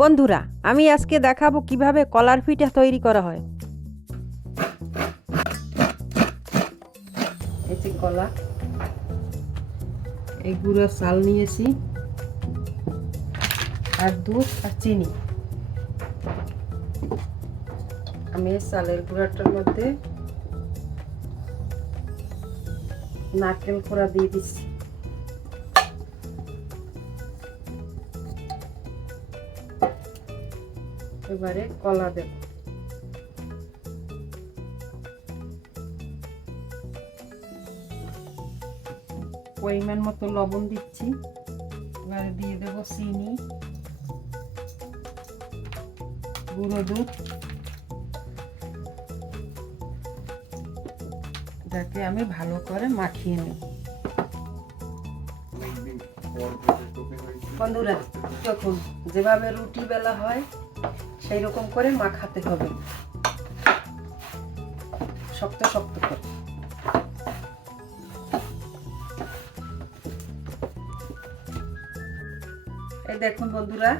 বন্ধুরা, আমি আজকে দেখাবো কিভাবে কলার পিঠা তৈরি করা হয়। এই যে কলা, এই গুঁড়ো চাল নিয়েছি, আর দুধ আর চিনি। আমি এই চালের গুঁড়াটার মধ্যে নারকেল কোড়া দিয়ে দিচ্ছি। এবারে কলা দেব। পরিমাণ মতো লবণ দিচ্ছি। এবারে দিয়ে দেব চিনি, গুঁড়ো দুধ, যাকে আমি ভালো করে মাখিয়ে নেব। বন্ধুরা, যখন যেভাবে রুটি বেলা হয় সেই রকম করে মাখাতে হবে, শক্ত শক্ত করে। এই দেখুন বন্ধুরা,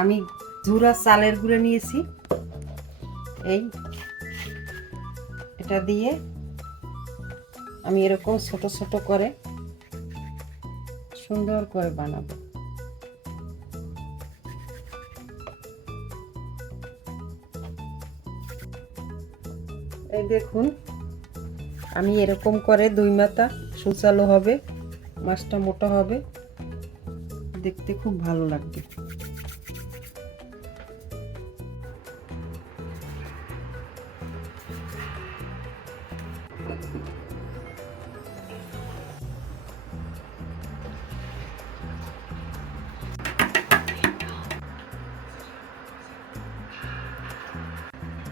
আমি ঝুরা চালের গুঁড়ো নিয়েছি। এটা দিয়ে আমি এরকম ছোট ছোট করে সুন্দর করে বানাবো। এই দেখুন, আমি এরকম করে দুই মাথা সুচালো হবে, মাছটা মোটা হবে, দেখতে খুব ভালো লাগবে।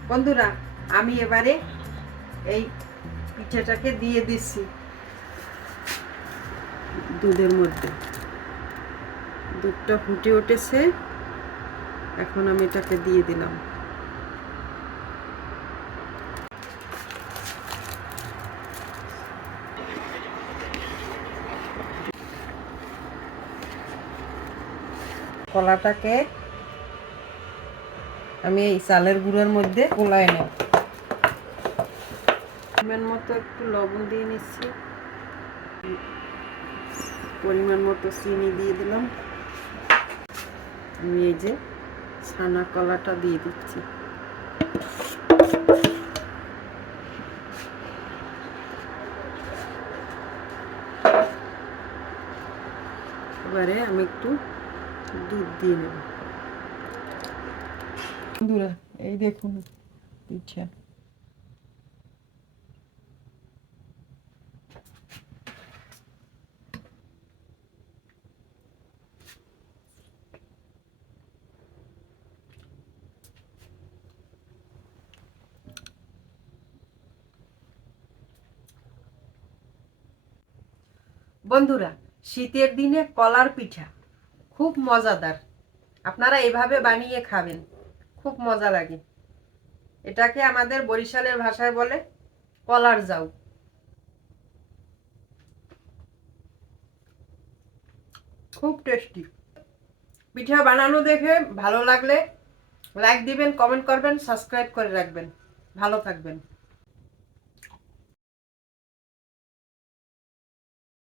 বন্ধুরা, আমি এবারে এই পিঠাটাকে দিয়ে দিচ্ছি দুধের মধ্যে। দুধটা ফুটে উঠেছে, এখন আমি এটাকে দিয়ে দিলাম। কলাটাকে আমি এই চালের গুঁড়োর মধ্যে গোলায় নেব। পরিমাণ মতো একটু লবণ দিয়ে নিচ্ছি, পরিমাণ মতো চিনি দিয়ে দিলাম। আমি এই যে ছানা কলাটা দিয়ে দিচ্ছি। এবারে আমি একটু দুধ দিয়ে নেব। বন্ধুরা, এই দেখুন পিঠা। বন্ধুরা, শীতের দিনে কলার পিঠা খুব মজাদার। আপনারা এভাবে বানিয়ে খাবেন, খুব মজা লাগে। এটাকে আমাদের বরিশালের ভাষায় বলে কলার জাউ। খুব টেস্টি। পিঠা বানানো দেখে ভালো লাগলে লাইক দিবেন, কমেন্ট করবেন, সাবস্ক্রাইব করে রাখবেন। ভালো থাকবেন।